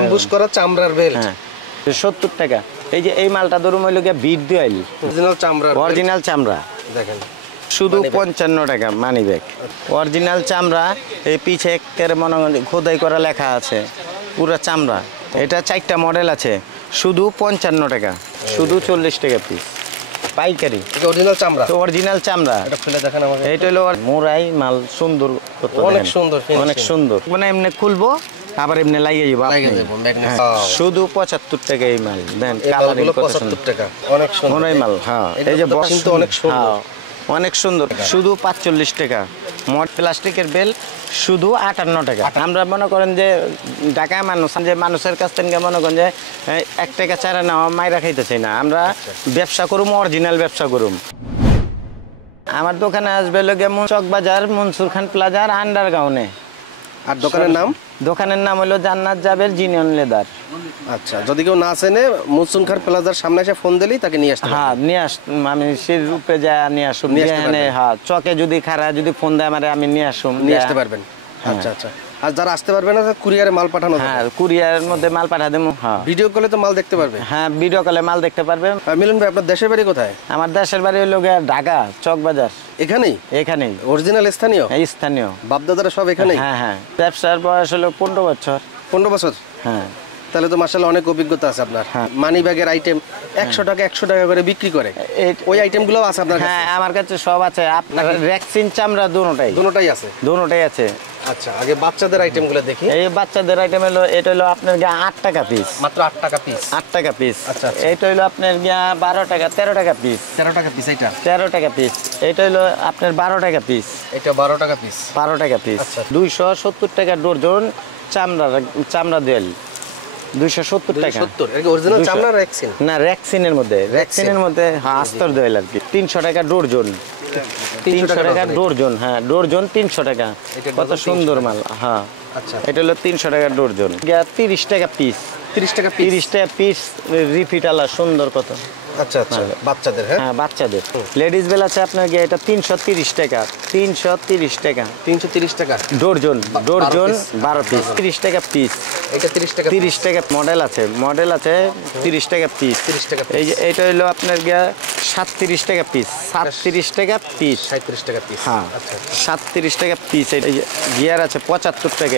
Ambush করা চামড়ার belt. হ্যাঁ 70 টাকা। এই যে এই মালটা ধরুন হইলো গিয়া বিট দোয়াইল, অরিজিনাল চামড়া, অরিজিনাল চামড়া দেখেন শুধু 55 টাকা মানি ব্যাগ। অরিজিনাল চামড়া, এই পিছে একেবারে মনে খোদাই করা লেখা আছে পুরো চামড়া। এটা 4টা মডেল আছে, শুধু 55 টাকা, শুধু 40 টাকা পিস পাইকারি। এটা অরিজিনাল চামড়া, তো অরিজিনাল চামড়া। এটা খুলে দেখেন আমাকে। এটা হলো মোরাই মাল, সুন্দর অনেক সুন্দর, অনেক সুন্দর। মানে এমনি খুলবো আবার এমনি লাগিয়ে যাবো, শুধু 75 টাকা এই মাল দেন। কালারিং 75 টাকা, অনেক সুন্দর মোরাই মাল। হ্যাঁ এই যে বক্স কিন্তু অনেক সুন্দর, অনেক সুন্দর, শুধু 45 টাকা। মড প্লাস্টিকের বেল শুধু 58 টাকা। আমরা মনে করেন যে ঢাকায় মানুষ, যে মানুষের কাছ থেকে মনে করেন যে 1 টাকা চারা নেওয়া মাইরা খাইতে চাই না। আমরা ব্যবসা করুম, অরিজিনাল ব্যবসা করুম। আমার দোকানে আসবে লোকে চক বাজার, মনসুর খান প্লাজার আন্ডারগ্রাউন্ডে। আর দোকানের নাম? দোকানের নাম হলো জান্নাত জাবের জিনিয়ন লেদার। আচ্ছা, যদি কেউ না চেনে মনসুর খান প্লাজার সামনে এসে ফোন দিলেই তাকে নিয়ে আসতে হবে। হ্যাঁ নিয়ে আমি সেই রূপে যা নিয়ে আসুন। হ্যাঁ চকে যদি খারা যদি ফোন দেয় আমারে, আমি নিয়ে আসুম, নিয়ে আসতে পারবেন। আচ্ছা আচ্ছা। আর যারা আসতে পারবে না, কুরিয়ারে মাল পাঠানো যাবে? হ্যাঁ কুরিয়ারের মধ্যে মাল পাঠা দেবো। হ্যাঁ ভিডিও কলে তো মাল দেখতে পারবে? হ্যাঁ ভিডিও কলে মাল দেখতে পারবে। মিলন ভাই, আপনার দেশের বাড়ি কোথায়? আমার দেশের বাড়ি হলো ঢাকা চক বাজার। এখানেই? এখানেই অরিজিনাল স্থানীয়? স্থানীয়, বাপদাদারা সব এখানেই? হ্যাঁ হ্যাঁ। ব্যবসার বয়স হলো 15 বছর। 15 বছর? হ্যাঁ। তাহলে তো মাশাআল্লাহ অনেক অভিজ্ঞতা আছে আপনার। মানি ব্যাগের আইটেম 100 টাকা 100 টাকা করে বিক্রি করে, ওই আইটেমগুলো আছে আপনার কাছে? হ্যাঁ আমার কাছে সব আছে। আপনার রেক্সিন চামড়া দুটোটাই আছে? দুটোটাই আছে। আচ্ছা, আগে বাচ্চাদের আইটেমগুলো দেখি। এই বাচ্চাদের আইটেম হলো, এটা হলো আপনার 8 টাকা পিস, মাত্র 8 টাকা পিস? 8 টাকা পিস। আচ্ছা। এটা হলো আপনার 12 টাকা 13 টাকা পিস। 13 টাকা পিস? এটা 13 টাকা পিস। এটা হলো আপনার 12 টাকা পিস। এটা 12 টাকা পিস? 12 টাকা পিস। 270 টাকা ডজন চামড়া দেল, 270 টাকা। 270? এটা অরিজিনাল চামড়া রেক্সিন? না রেক্সিনের মধ্যে আস্তর দেল আর কি। 300 টাকা ডজন। 300 টাকা ডজন। হ্যাঁ ডজন 300 টাকা। কত সুন্দর মাল। হ্যাঁ আচ্ছা। এটা হলো 300 টাকা ডজন। 30 টাকা পিস। 30 টাকা পিস? 30 টাকা পিস রিফিট আলা সুন্দর কত। আচ্ছা আচ্ছা, বাচ্চাদের? হ্যাঁ বাচ্চাদের। লেডিস বেল আছে আপনার এটা 330 টাকা। 330 টাকা। 330 টাকা ডজন 12 পিস। 30 টাকা পিস। এটা 30 টাকা? 30 টাকা মডেল আছে 30 টাকা পিস। 30 টাকা। এই যে এটা হলো আপনার 37 টাকা পিস। 37 টাকা পিস। 37 টাকা পিস? হ্যাঁ 37 টাকা পিস। এই যে গিয়ার আছে 75 টাকা।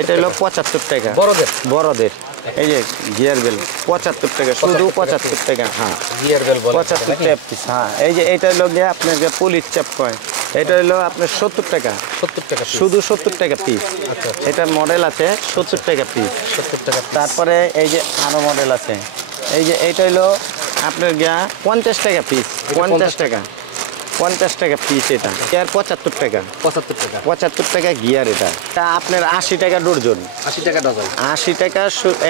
এটা হলো 75 টাকা বড়দের। এই যে গিয়ার বেল 75 টাকা, শুধু 75 টাকা। হ্যাঁ গিয়ার বেল 75 টাকা পিস। হ্যাঁ এই যে এটা হলো আপনার পুলিশ চাপ কয়, এটা হলো আপনার 70 টাকা। 70 টাকা শুধু 70 টাকা পিস। এটা মডেল আছে 70 টাকা পিস। 70 টাকা। তারপরে এই যে আরো মডেল আছে, এই যে এটা হলো আপনার 50 টাকা পিস। 50 টাকা 50 টাকা পিস। এটা গিয়ার 75 টাকা। 75 টাকা গিয়ার। এটা আপনার 80 টাকা ডজন। 80 টাকা ডজন? 80 টাকা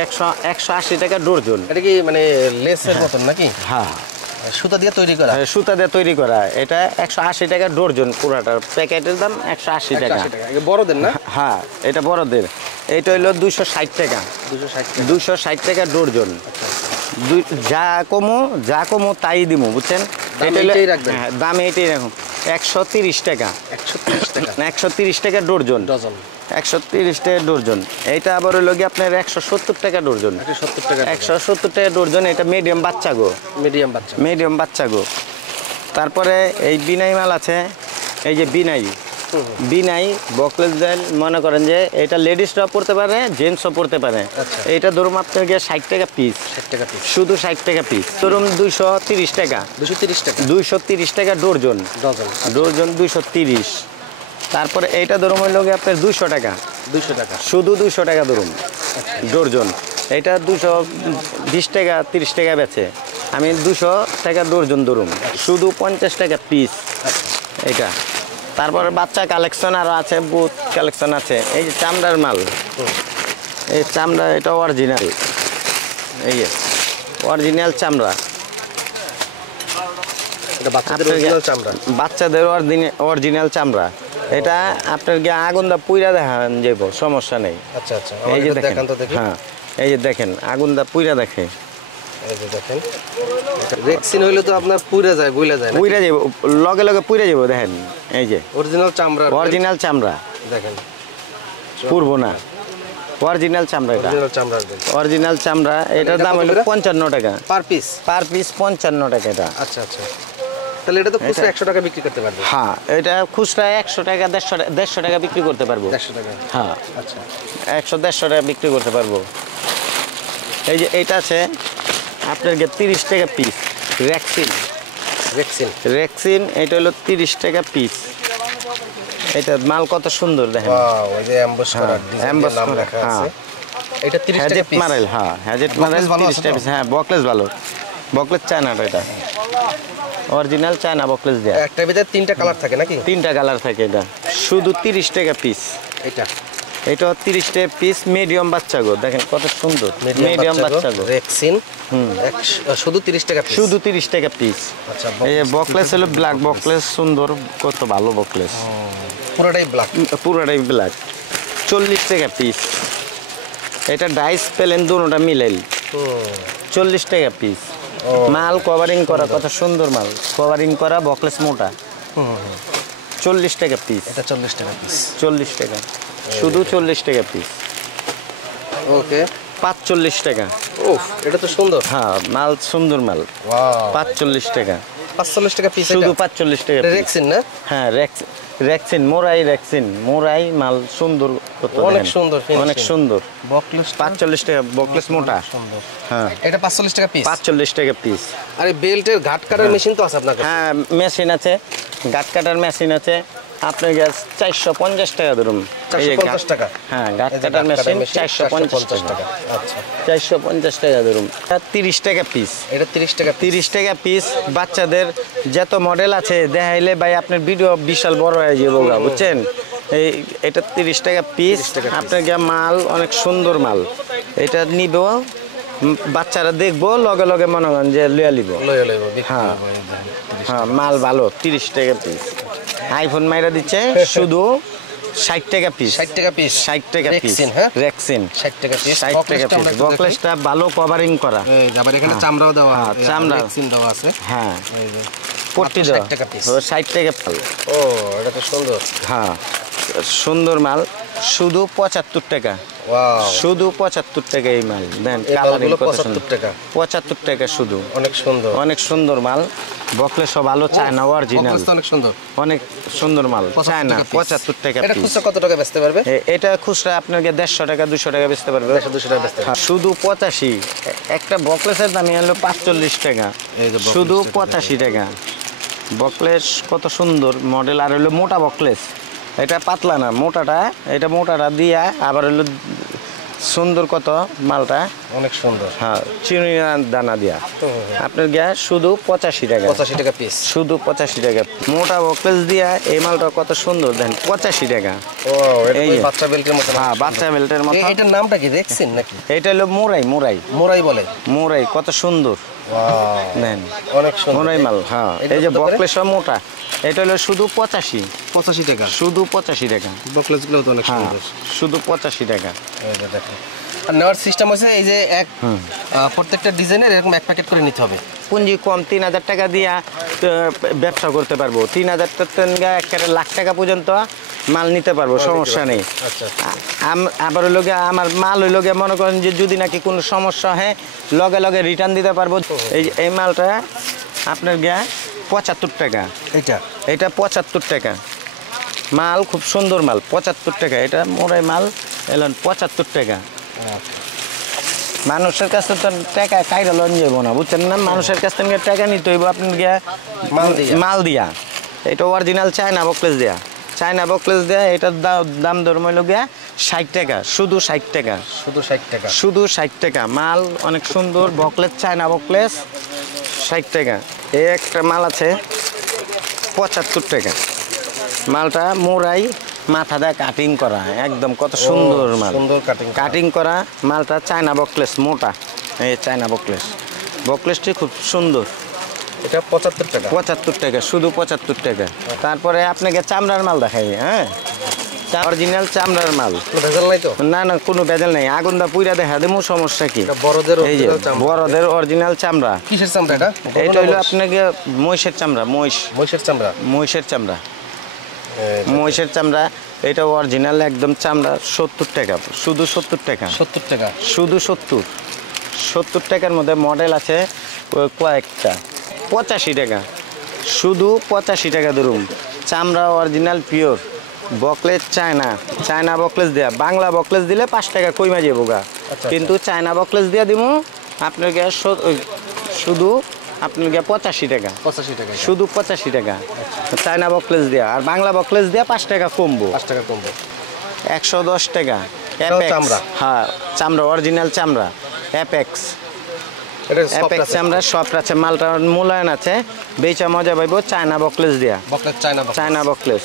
180 টাকা ডজন। এটা কি মানে লেসের মতন নাকি? হ্যাঁ সুতা দিয়ে তৈরি করা? সুতা দিয়ে তৈরি করা। এটা 180 টাকা ডজন। পুরাটার প্যাকেটের দাম 180 টাকা। বড়দের না? হ্যাঁ এটা বড়দের। এটা হলো 260 টাকা। 260 টাকা ডজন। যা কমো তাই দিব, বুঝছেন? দাম এইটাই রাখুন 130 টাকা। 130 টাকা ডজন। 130 টাকা ডজন। এইটা আবার হলো আপনার 170 টাকা ডজন। 170 টাকা ডজন। এটা মিডিয়াম বাচ্চা গো। তারপরে এই বিনাই মাল আছে। এই যে বিনাই বকলেস জাল, মনে করেন যে এটা লেডিসরাও পড়তে পারে, জেন্টসও পড়তে পারে। এইটা ধরুন আপনার 60 টাকা পিস। শুধু 60 টাকা পিস। ধরুন 230 টাকা। 230 টাকা ডজন। 230। তারপরে এইটা ধরুন হইল আপনার 200 টাকা। শুধু 200 টাকা ধরুন ডজন। এটা 220 টাকা 30 টাকা বেচে, আমি 200 টাকা ডজন ধরুন, শুধু 50 টাকা পিস এটা। তারপরে বাচ্চা কালেকশন আরও আছে, বুট কালেকশন আছে। এই যে চামড়ার মাল, এই চামড়া, এটা অরিজিনাল। এই যে অরিজিনাল চামড়া, বাচ্চাদের অরিজিনাল চামড়া। এটা আপনার আগুন দা পুইরা দেখান যাব, সমস্যা নেই। আচ্ছা আচ্ছা, এই যে দেখেন। হ্যাঁ এই যে দেখেন, আগুন দা পুইরা দেখে। এই যে দেখেন, রেক্সিন হইলে তো আপনার পুইরা যায়, গইলা যায় না? পুইরা যাব, লগে লগে পুইরা যাব। দেখেন এই যে অরিজিনাল চামড়া, অরিজিনাল চামড়া। দেখেন পুরবো না। অরিজিনাল চামড়া, এটা অরিজিনাল চামড়ার বেল্ট। অরিজিনাল চামড়া। এটার দাম হলো 55 টাকা পার পিস? পার পিস 55 টাকা এটা। আচ্ছা আচ্ছা, তাহলে এটা তো খুচরা 100 টাকা বিক্রি করতে পারবে? হ্যাঁ, এটা খুচরা 100 টাকা 150 টাকা বিক্রি করতে পারবো। 150 টাকা? হ্যাঁ, আচ্ছা, 100-150 টাকা বিক্রি করতে পারবো। এই যে এটা আছে আপনার 30 টাকা পিস রেক্সিন। রেক্সিন? রেক্সিন এটা হলো 30 টাকা পিস। এটা মাল কত সুন্দর দেখেন। ওয়াও, এই যে এমবস করা ডিজাইন নাম লেখা আছে। এটা 30 টাকা হ্যাজেট পিস? মারেল, হ্যাঁ হ্যাজেট মারেল 30 টাকা পিস। হ্যাঁ, বকলেস ভালো, বকলেস চায়না এটা, অরিজিনাল চায়না বকলেস দেয়া। একটার ভিতরে 3টা কালার থাকে নাকি? 3টা কালার থাকে। এটা শুধু 30 টাকা পিস। এটা এটা 30 টাকা পিস। মিডিয়াম বাচ্চা গো, দেখেন কত সুন্দর মিডিয়াম বাচ্চা গো। রেক্সিন শুধু 30 টাকা পিস? শুধু 30 টাকা পিস। আচ্ছা, এই বকলেস হলো ব্ল্যাক বকলেস, সুন্দর কত ভালো বকলেস, পুরোটাই ব্ল্যাক? পুরোটাই ব্ল্যাক। 40 টাকা পিস। এটা ডাইস পেলেন দুটোটা মিলাইল 40 টাকা পিস। মাল কভারিং করা, কত সুন্দর মাল, কভারিং করা বকলেস মোটা। 40 টাকা পিস। এটা 40 টাকা পিস? 40 টাকা, শুধু 40 টাকা পিস। ওকে, 45 টাকা। উফ, এটা তো সুন্দর। হ্যাঁ, মাল সুন্দর মাল। ওয়াও, 45 টাকা, 45 টাকা পিস? শুধু 45 টাকা পিস। রেক্সিন না? হ্যাঁ, রেক্সিন মোরাই, রেক্সিন মোরাই মাল সুন্দর, কত অনেক দেখেন, সুন্দর, অনেক সুন্দর। বকলেস 45 টাকা বকলেস মোটা। সুন্দর। হ্যাঁ, এটা 45 টাকা পিস? 45 টাকা পিস। আরে বেল্টের ঘাট কাটার মেশিন তো আছে আপনার কাছে? হ্যাঁ, মেশিন আছে, গাঁট কাটার মেশিন আছে। আপনার গ্যাস 450 টাকা ধরুন। 450 টাকা? হ্যাঁ, গাঁট কাটার মেশিন 450 টাকা। আচ্ছা, 450 টাকা ধরুন। 30 টাকা পিস। এটা 30 টাকা? 30 টাকা পিস। বাচ্চাদের যত মডেল আছে দেখাইলে ভাই আপনার ভিডিও বিশাল বড় হয়ে যাবে, বুঝছেন? এটা 30 টাকা পিস। আপনার গিয়ে মাল অনেক সুন্দর মাল। এটা নিব, বাচ্চারা দেখবো, লগে লগে মনে করেন যে লিয়া লিব। হ্যাঁ হ্যাঁ, মাল ভালো। 30 টাকা পিস। আইফোন মাইরা দিচ্ছে শুধু 60 টাকা পিস। 60 টাকা পিস? 60 টাকা পিস। হ্যাঁ, রেক্সিন 60 টাকা পিস। 60 টাকা পিস। বকলেসটা ভালো কভারিং করা। এই আবার এখানে চামড়াও দেওয়া আছে, চামড়া রেক্সিন দেওয়া আছে। হ্যাঁ, এই যে পট্টি মাত্র দাও। 60 টাকা পিস? 60 টাকা পাল। ও, এটা তো সুন্দর। হ্যাঁ, সুন্দর মাল, শুধু 75 টাকা। ওয়াও, শুধু 75 টাকা এই মাল দেন। এই কালারিং মালগুলো কত 75 সুন্দর। টাকা? 75 টাকা শুধু। অনেক সুন্দর, অনেক সুন্দর মাল। বকলেসও ভালো, চায়না অরিজিনাল, বকলেস তো অনেক সুন্দর। অনেক সুন্দর মাল, 75 চায়না। টাকা piece। 75 টাকা এটা পিস। খুচরা কত টাকা বেচতে পারবে? এটা খুচরা আপনাকে 150 টাকা 200 টাকা বেচতে পারবে। 200 টাকা বেচতে পারবে? হ্যাঁ, শুধু 85। একটা বকলেসের দাম হলো 45 টাকা, এই যে বকলেস শুধু যেটা 85 টাকা। বকলেস কত সুন্দর মডেল। আর হলো মোটা বকলেস, এটা পাতলা না, মোটাটা। এটা মোটাটা দিয়া আবার হলো সুন্দর কত মালটা, অনেক সুন্দর। হ্যাঁ, চিনি দানা দিয়া। আপনার গ্যা শুধু 85 টাকা। 85 টাকা পিস? শুধু 85 টাকা। মোটা বকলেস দিয়া এই মালটা কত সুন্দর দেন, 85 টাকা। ও, এটা এই ওই যে। বাচ্চা বেল্টের মতো? হ্যাঁ, বাচ্চা বেল্টের মতো। এটার নামটা কি, রেক্সিন নাকি? এটা হলো মোরাই, মোরাই মোরাই বলে? মোরাই কত সুন্দর ওয়াও, দেন, অনেক সুন্দর। মোরাই মাল। হ্যাঁ, এই যে বকলেস মোটা, এটা হলো শুধু 85। 85 টাকা? শুধু 85 টাকা। বকলেস গুলো তো অনেক হ্যাঁ, সুন্দর। শুধু 85 টাকা। এই যে দেখেন। আর নেওয়ার সিস্টেম হচ্ছে এই যে প্রত্যেকটা ডিজাইনের এরকম এক প্যাকেট করে নিতে হবে? পুঁজি কম, 3000 টাকা দিয়া ব্যবসা করতে পারবো। 3000 টাকা একেবারে লাখ টাকা পর্যন্ত মাল নিতে পারবো, সমস্যা নেই। আচ্ছা, আবার হইল গিয়ে আমার মাল হইল গিয়ে মনে করেন যে যদি নাকি কোনো সমস্যা হয় লগে লগে রিটার্ন দিতে পারবো। এই মালটা আপনার গিয়া 75 টাকা। এটা 75 টাকা মাল, খুব সুন্দর মাল। 75 টাকা। এটা মোরাই মাল এলেন 75 টাকা। মানুষের কাছে তো টাকা কাইরা লন যাবো না, বুঝছেন না? মানুষের কাছ থেকে টাকা নিতে হইব আপনার গিয়া মাল দিয়া। এটা অরিজিনাল চায়না বকলেস দেয়া, চায়না বকলেস দেয়া। এটার দাম ধর্ম হইল গিয়া 60 টাকা, শুধু 60 টাকা। শুধু 60 টাকা? শুধু 60 টাকা। মাল অনেক সুন্দর বকলেস, চায়না বকলেস, 60 টাকা। এই একটা মাল আছে 75 টাকা। মালটা মোরাই, মাথা দিয়ে কাটিং করা, একদম কত সুন্দর মাল, সুন্দর কাটিং করা মালটা। চায়না বকলেস মোটা, এই চায়না বকলেস। বকলেসটি খুব সুন্দর। এটা 75 টাকা? 75 টাকা, শুধু 75 টাকা। তারপরে আপনাকে চামড়ার মাল দেখাই। হ্যাঁ, অরিজিনাল চামড়ার মাল। ভেজাল নাই তো? না না, কোনো ভেজাল নাই। আগুন দা পুইরা দেখা দেবো, সমস্যা কি? বড়দের এই যে বড়দের অরিজিনাল চামড়া। কিসের চামড়া এটা? এটা হলো আপনাকে মহিষের চামড়া। মহিষের চামড়া? মহিষের চামড়া। মহিষের চামড়া, এটা অরিজিনাল একদম চামড়া, 70 টাকা, শুধু 70 টাকা, 70 টাকা, শুধু 70 টাকার মধ্যে মডেল আছে কয়েকটা। 85 টাকা, শুধু 85 টাকা ধরুন। চামড়া original pure, buckles China buckles দেয়া, বাংলা বকলেস দিলে 5 টাকা কইমা যাবো গা, কিন্তু চায়না বকলেস দিয়া দিব আপনাকে শুধু আপনাকে 85 টাকা, 85 টাকা, শুধু 85 টাকা চায়না বকলেস দেয়া। আর বাংলা বকলেস দেয়া 5 টাকা কমবো, 5 টাকা কমবে। 110 টাকা। এটাও চামড়া? হ্যাঁ, চামড়া অরিজিনাল চামড়া, অ্যাপেক্স। এটা সফট অ্যাপেক্স আছে, চামড়া, সফট আছে, মালটা মূল্যায়ন আছে, বেচা মজা পাইব। চায়না বকলেস দেয়া, বকলেস চায়না বকলেস।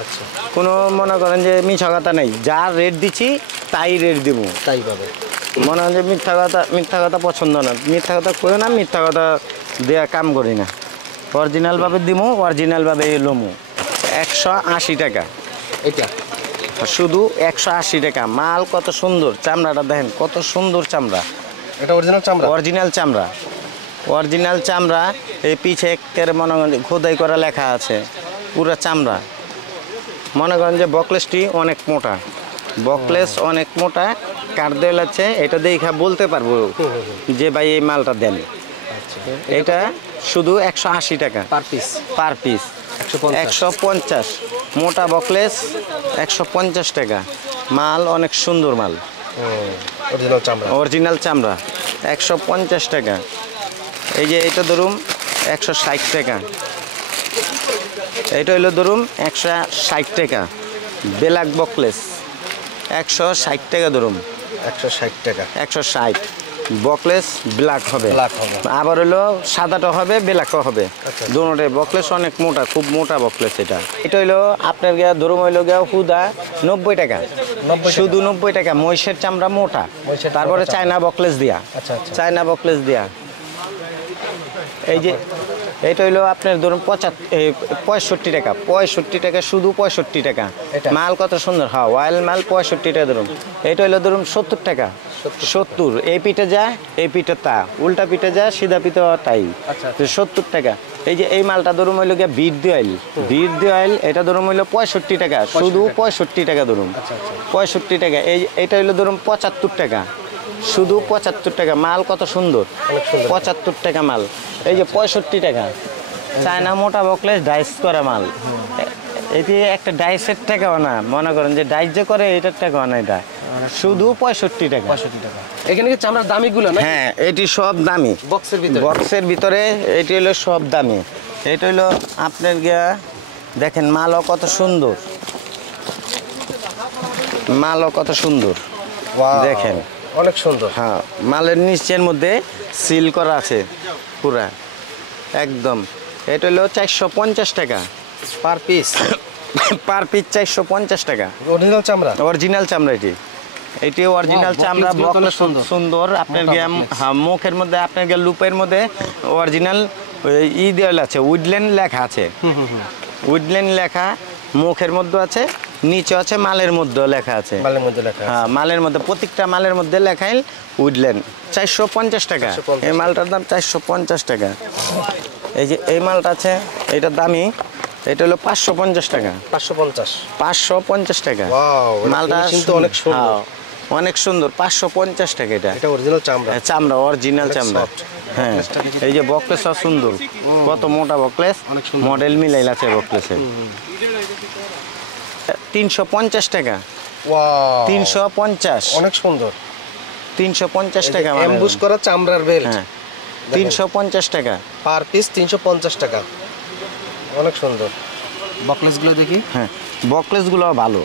আচ্ছা, কোনো মনে করেন যে মিথ্যা কথা নেই, যা রেট দিচ্ছি তাই রেট দিব। তাই পাবে। মনে হয় যে মিথ্যা কথা পছন্দ না, মিথ্যা কথা করি না, মিথ্যা কথা দেয়া কাম করি না। অরিজিনালভাবে দিমু, অরিজিনালভাবে লমু। 180 টাকা এটা, শুধু 180 টাকা। মাল কত সুন্দর, চামড়াটা দেখেন কত সুন্দর চামড়া, এটা অরিজিনাল চামড়া, অরিজিনাল চামড়া, অরিজিনাল চামড়া। এই পিছে একের মনে করেন খোদাই করা লেখা আছে, পুরো চামড়া। মনে করেন যে বকলেসটি অনেক মোটা, বকলেস অনেক মোটা, কার্দেল আছে, এটা দেখে বলতে পারবো যে ভাই এই মালটা দেন। এটা শুধু 180 টাকা পার পিস, পার পিস। 150 মোটা বকলেস, 150 টাকা। মাল অনেক সুন্দর মাল, অরিজিনাল চামড়া, অরিজিনাল চামড়া, 150 টাকা। এই যে এটা ধরুন 160 টাকা, এটা হইলো ধরুন 160 টাকা। ব্ল্যাক বকলেস 160 টাকা ধরুন, 160 টাকা, 160 বকলেস ব্ল্যাক হবে, আবার হলো সাদাটা হবে, ব্ল্যাকও হবে, দুটোটাই। বকলেস অনেক মোটা, খুব মোটা বকলেস। এটা হইলো আপনার গিয়া ধরুন হইলো গিয়া হুদা 90 টাকা, শুধু 90 টাকা। মহিষের চামড়া মোটা, তারপরে চায়না বকলেস দিয়া, চায়না বকলেস দিয়া। এই যে এটা হইলো আপনার ধরুন 65 টাকা, 65 টাকা, শুধু 65 টাকা। মাল কত সুন্দর, হ্যাঁ ওয়াইল মাল, 65 টাকা ধরুন। এটা হইলো ধরুন 70 টাকা, 70। এই পিঠে যা, এই পিঠে তা, উল্টা পিঠে যা, সিধা পিঠে তাই, 70 টাকা। এই যে এই মালটা ধরুন হইলো গিয়া বিট দি অয়েল, বিট দি অয়েল, এটা ধরুন হইলো 65 টাকা, শুধু 65 টাকা ধরুন, 65 টাকা। এইটা হইলো ধরুন 75 টাকা, শুধু 75 টাকা। মাল কত সুন্দর, 75 টাকা মাল। এই যে 65 টাকা চায়না মোটা বকলেস, ডাইস করা মাল। এটি একটা ডাইসের টাকাও না, মনে করেন যে ডাইস যে করে এটার টাকাও না, এটা শুধু 65 টাকা। এখানে কি চামড়ার দামিগুলো না? হ্যাঁ, এটি সব দামি, বক্সের ভিতরে, বক্সের ভিতরে এটি হলো সব দামি। এটা হলো আপনার গিয়া দেখেন মালও কত সুন্দর, মালও কত সুন্দর দেখেন, অনেক সুন্দর। হ্যাঁ, মালের নিচের মধ্যে সিল করা আছে পুরা একদম। এটা হলো 450 টাকা পার পিস, পার পিস 450 টাকা। অরিজিনাল চামড়া, অরিজিনাল চামড়া এটি অরিজিনাল চামড়া। বকলেস সুন্দর আপনার গিয়ে, হ্যাঁ, মুখের মধ্যে আপনার গিয়ে লুপের মধ্যে অরিজিনাল দেওয়া আছে, উডল্যান্ড লেখা আছে, উডল্যান্ড লেখা মুখের মধ্যে আছে, নিচে আছে মালের মধ্যে লেখা আছে, মালের মধ্যে লেখা, হ্যাঁ মালের মধ্যে, প্রত্যেকটা মালের মধ্যে লেখাইল উডল্যান্ড। 450 টাকা এই মালটার দাম, 450 টাকা। এই যে এই মালটা আছে, এটার দামই, এটা হলো 550 টাকা, 550 টাকা। মালটা কিন্তু অনেক সুন্দর, অনেক সুন্দর, 550 টাকা। এটা অরিজিনাল চামড়া, চামড়া অরিজিনাল চামড়া। হ্যাঁ, এই যে বকলেস সুন্দর, কত মোটা বকলেস, মডেল মিলাইল আছে বকলেসের। 350 টাকা, 350, অনেক সুন্দর, 350 টাকা। এমবুশ করা চামড়ার বেল্ট, হ্যাঁ, 350 টাকা পার পিস, 350 টাকা। অনেক সুন্দর বকলেসগুলো দেখি। হ্যাঁ, বকলেসগুলো ভালো,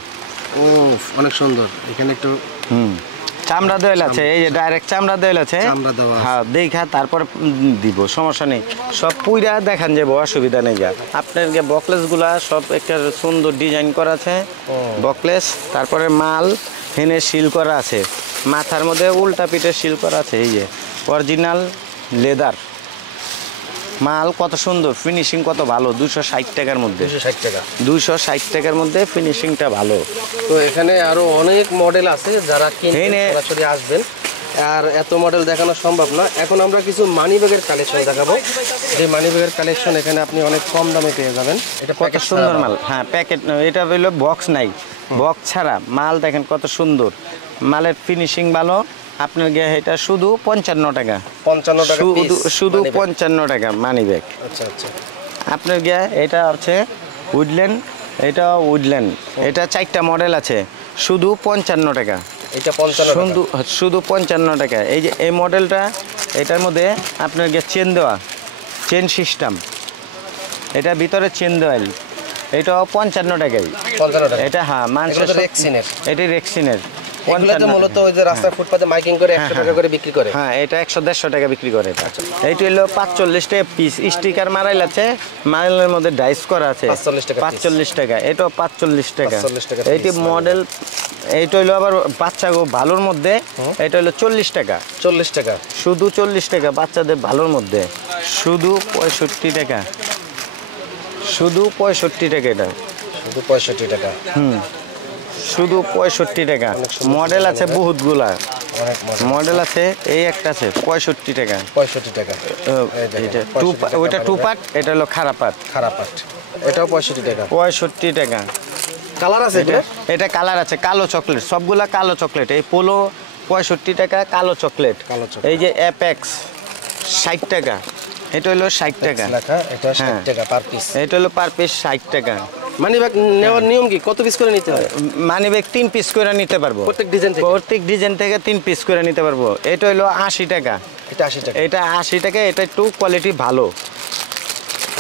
অনেক সুন্দর। এখানে একটু চামড়া দেওয়া আছে, এই যে ডাইরেক্ট চামড়া দেওয়া আছে, হ্যাঁ দেখা তারপরে দিব, সমস্যা নেই। সব পুইরা দেখান যাবো, অসুবিধা নেই। যা আপনার বকলেসগুলা সব একটা সুন্দর ডিজাইন করা আছে বকলেস। তারপরে মাল হেনে সিল করা আছে, মাথার মধ্যে উল্টা পিঠে সিল করা আছে। এই যে অরিজিনাল লেদার মাল, কত সুন্দর, ফিনিশিং কত ভালো। 260 টাকার মধ্যে, 260 টাকার মধ্যে ফিনিশিংটা ভালো। তো এখানে আরো অনেক মডেল আছে, যারা কিনতে সরাসরি আসবেন, আর এত মডেল দেখানো সম্ভব না। এখন আমরা কিছু মানি ব্যাগের কালেকশন দেখাবো, যে মানি ব্যাগের কালেকশন এখানে আপনি অনেক কম দামে পেয়ে যাবেন। এটা কত সুন্দর মাল, হ্যাঁ প্যাকেট, এটা হইলো বক্স নাই, বক্স ছাড়া মাল দেখেন কত সুন্দর, মালের ফিনিশিং ভালো। আপনার গিয়ে এটা শুধু 55 টাকা, 55 টাকা শুধু 55 টাকা মানি ব্যাগ। আচ্ছা আচ্ছা। আপনার গিয়ে এটা হচ্ছে উডল্যান্ড, এটা উডল্যান্ড, এটা 4টা মডেল আছে, শুধু 55 টাকা। এটা 55 টাকা, শুধু 55 টাকা। এই যে এই মডেলটা, এটার মধ্যে আপনার গিয়ে চেন দেওয়া, চেন সিস্টেম, এটা ভিতরে চেন দেওয়া, এটাও 55 টাকাই। 55 টাকা এটা হ্যাঁ মানুষের রেক্সিনের, এটি রেক্সিনের। এগুলো তো মূলত ওই যে রাস্তায় ফুটপাতে মাইকিং করে 100 টাকা করে বিক্রি করে। হ্যাঁ এটা 100-150 টাকা বিক্রি করে। এটা এইটা হলো 45 টাকা পিস, স্টিকার মারাইল আছে, মারাইলের মধ্যে ডাইস করা আছে, 45 টাকা। এটাও 45 টাকা। এইটি মডেল, এইটা হলো আবার বাচ্চা গো ভালোর মধ্যে, এটা হলো 40 টাকা। 40 টাকা, শুধু 40 টাকা বাচ্চাদের ভালোর মধ্যে, শুধু 65 টাকা, শুধু 65 টাকা। এটা শুধু 65 টাকা। শুধু 65 টাকা। মডেল আছে বহুতগুলা, অনেক মডেল আছে, এই একটা আছে 65 টাকা। 65 টাকা। ওইটা টু পার্ট, এটা হলো খারাপ পার্ট। খারাপ পার্ট, এটাও 65 টাকা। 65 টাকা। কালার আছে এটা? এটা কালার আছে, কালো চকলেট, সবগুলা কালো চকলেট। এই পোলো 65 টাকা, কালো চকলেট। এই যে অ্যাপেক্স 60 টাকা, এটা হলো 60 টাকা লেখা, এটা 60 টাকা পার পিস। এটা হলো পার পিস 60 টাকা। মানি ব্যাগ নেওয়ার নিয়ম কি, কত পিস করে নিতে হয়? মানি ব্যাগ 3 পিস করে নিতে পারবো, প্রত্যেক ডিজাইন থেকে? প্রত্যেক ডিজাইন থেকে 3 পিস করে নিতে পারবো। এটা হলো 80 টাকা। এটা 80 টাকা। এটা 80 টাকা। এটা একটু কোয়ালিটি ভালো,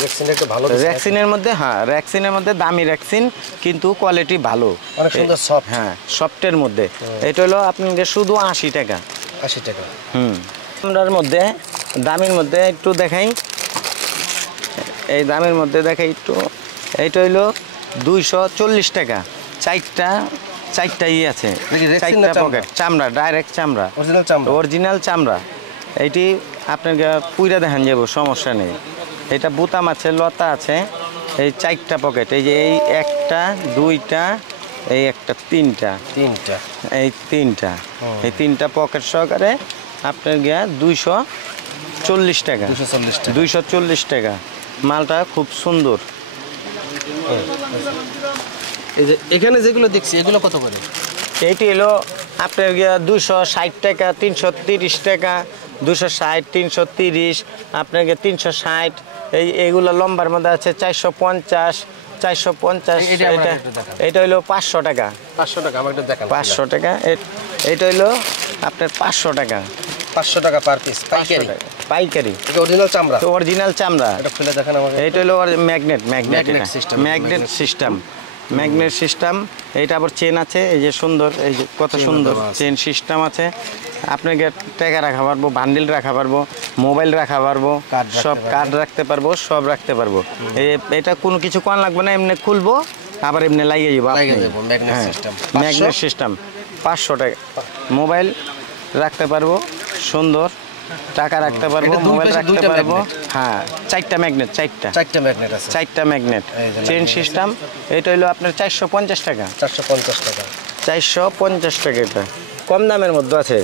রেক্সিনটা একটু ভালো। রেক্সিনের মধ্যে, হ্যাঁ রেক্সিনের মধ্যে দামি রেক্সিন, কিন্তু কোয়ালিটি ভালো, অনেক সুন্দর সফট। হ্যাঁ সফটের মধ্যে। এটা হলো আপনাদের শুধু 80 টাকা। 80 টাকা। আমরার মধ্যে, দামের মধ্যে একটু দেখাই, এই দামের মধ্যে দেখাই একটু। এইটা হইলো 240 টাকা। চারটা ই আছে, 4টা পকেট, চামড়া, ডাইরেক্ট চামড়া, অরিজিনাল চামড়া, অরিজিনাল চামড়া। এইটি আপনাকে পুইরা দেখান যাব, সমস্যা নেই। এটা বুতাম আছে, লতা আছে, এই 4টা পকেট, এই যে এই একটা, দুইটা, এই একটা, তিনটা, এই তিনটা, এই 3টা পকেট সহকারে আপনার গিয়া 240 টাকা। 240 টাকা। মালটা খুব সুন্দর। এই যে এখানে যেগুলো দেখছি এগুলো কত করে? এইটি হলো আপনার গিয়া 260 টাকা, 330 টাকা, 260, 330, আপনাকে 360। এইগুলো লম্বার মধ্যে আছে 450, 450। এটা হইলো 500 টাকা। 500 টাকা, আমার একটু দেখান। 500 টাকা। এটা হইলো আপনার 500 টাকা। 500 টাকা পার পিস, পাইকারি। পাইকারি। এটা অরিজিনাল চামড়া, তো অরিজিনাল চামড়া। এটা খুলে দেখান আমাকে। এটা হলো ম্যাগনেট, ম্যাগনেট সিস্টেম। এইটা আবার চেন আছে, এই যে সুন্দর, এই যে কত সুন্দর চেন সিস্টেম আছে। আপনাকে টাকা রাখা পারবো, বান্ডিল রাখা পারবো, মোবাইল রাখা পারবো, সব কার্ড রাখতে পারবো, সব রাখতে পারবো। এটা কোনো কিছু কোন লাগবে না, এমনি খুলবো আবার এমনি লাগিয়ে যাবো। ম্যাগনেট সিস্টেম 500 টাকা। মোবাইল রাখতে পারবো সুন্দর, টাকা রাখতে পারবো, মোবাইল রাখতে পারবো। হ্যাঁ 4টা ম্যাগনেট, 4টা ম্যাগনেট আছে, 4টা ম্যাগনেট, চেন সিস্টেম। এটা হলো আপনার 450 টাকা। 450 টাকা। 450 টাকা। এটা কম দামের মধ্যে আছে,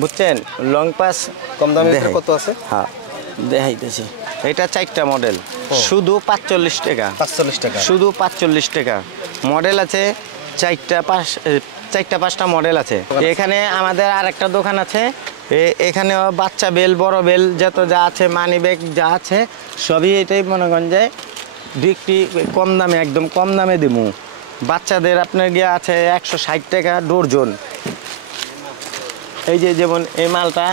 বুঝছেন? লং পাস কম দামের কত আছে? হ্যাঁ দেখাইতেছি। এটা 4টা মডেল, শুধু 45 টাকা। 45 টাকা, শুধু 45 টাকা। মডেল আছে 4টা 5টা মডেল আছে। এখানে আমাদের আরেকটা দোকান আছে, এখানে বাচ্চা বেল, বড় বেল, যত যা আছে, মানি ব্যাগ যা আছে সবই এটাই মনে করেন যে বিক্রি কম দামে, একদম কম দামে দিমু। বাচ্চাদের আপনার গিয়ে আছে 160 টাকা ডর্জন। এই যে যেমন এই মালটা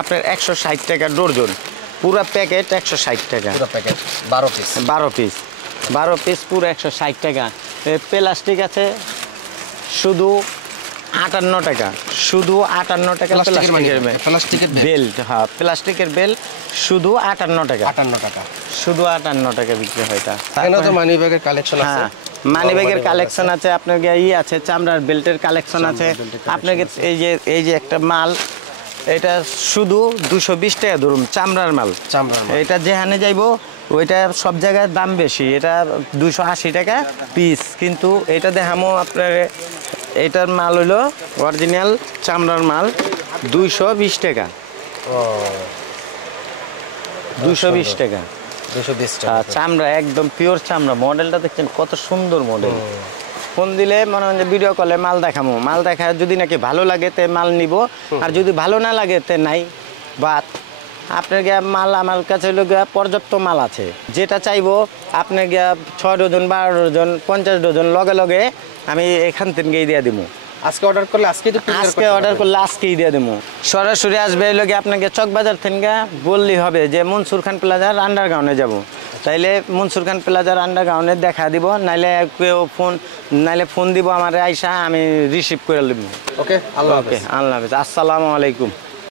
আপনার 160 টাকা ডর্জন, পুরো প্যাকেট 160 টাকা। পুরো প্যাকেট 12 পিস, 12 পিস পুরো 160 টাকা। প্লাস্টিক আছে শুধু 58 টাকা, শুধু 58 টাকা। প্লাস্টিকের বেল্ট, হ্যাঁ প্লাস্টিকের বেল্ট শুধু 58 টাকা। 58 টাকা, শুধু 58 টাকা বিক্রি হয়। এটা মানি ব্যাগের কালেকশন আছে, মানি ব্যাগের কালেকশন আছে, আপনার আছে চামড়ার বেল্টের কালেকশন আছে। আপনাকে এই যে একটা মাল, এটা শুধু 220 টাকা ধরুন, চামড়ার মাল। এটা যেখানে যাইবো ওইটা সব জায়গায় দাম বেশি, এটা 280 টাকা পিস। কিন্তু এটা দেখামো আপনার, এটার মাল হইলো অরিজিনাল চামড়ার মাল। 220 টাকা। ও 220 টাকা। 220 টাকা। চামড়া একদম পিওর চামড়া। মডেলটা দেখছেন কত সুন্দর মডেল। ফোন দিলে মনে হয় যে ভিডিও কলে মাল দেখাবো, মাল দেখা যদি নাকি ভালো লাগে তে মাল নিব, আর যদি ভালো না লাগে তে নাই বাদ। আপনার গিয়া মাল আমার কাছে হলো গিয়া পর্যাপ্ত মাল আছে, যেটা চাইবো আপনার গিয়া 6 ডজন 12 ডজন 50 ডজন লগে লগে আমি এখান থেকে দিয়ে দিব। আজকে অর্ডার করলে আজকেই তো কুরিয়ার আজকে অর্ডার করলে আজকেই দিয়ে দেবো। সরাসরি আসবে এই লগে আপনাকে চকবাজার থেকে বললেই হবে যে মনসুর খান প্লাজার আন্ডারগ্রাউন্ডে যাব, তাইলে মনসুর খান প্লাজার আন্ডারগ্রাউন্ডে দেখা দিব, নাইলে কেউ ফোন দিব আমার আইসা, আমি রিসিভ করে নেব। ওকে, আল্লাহ ওকে, হাফেজ। আল্লাহ হাফেজ, আসসালামু আলাইকুম।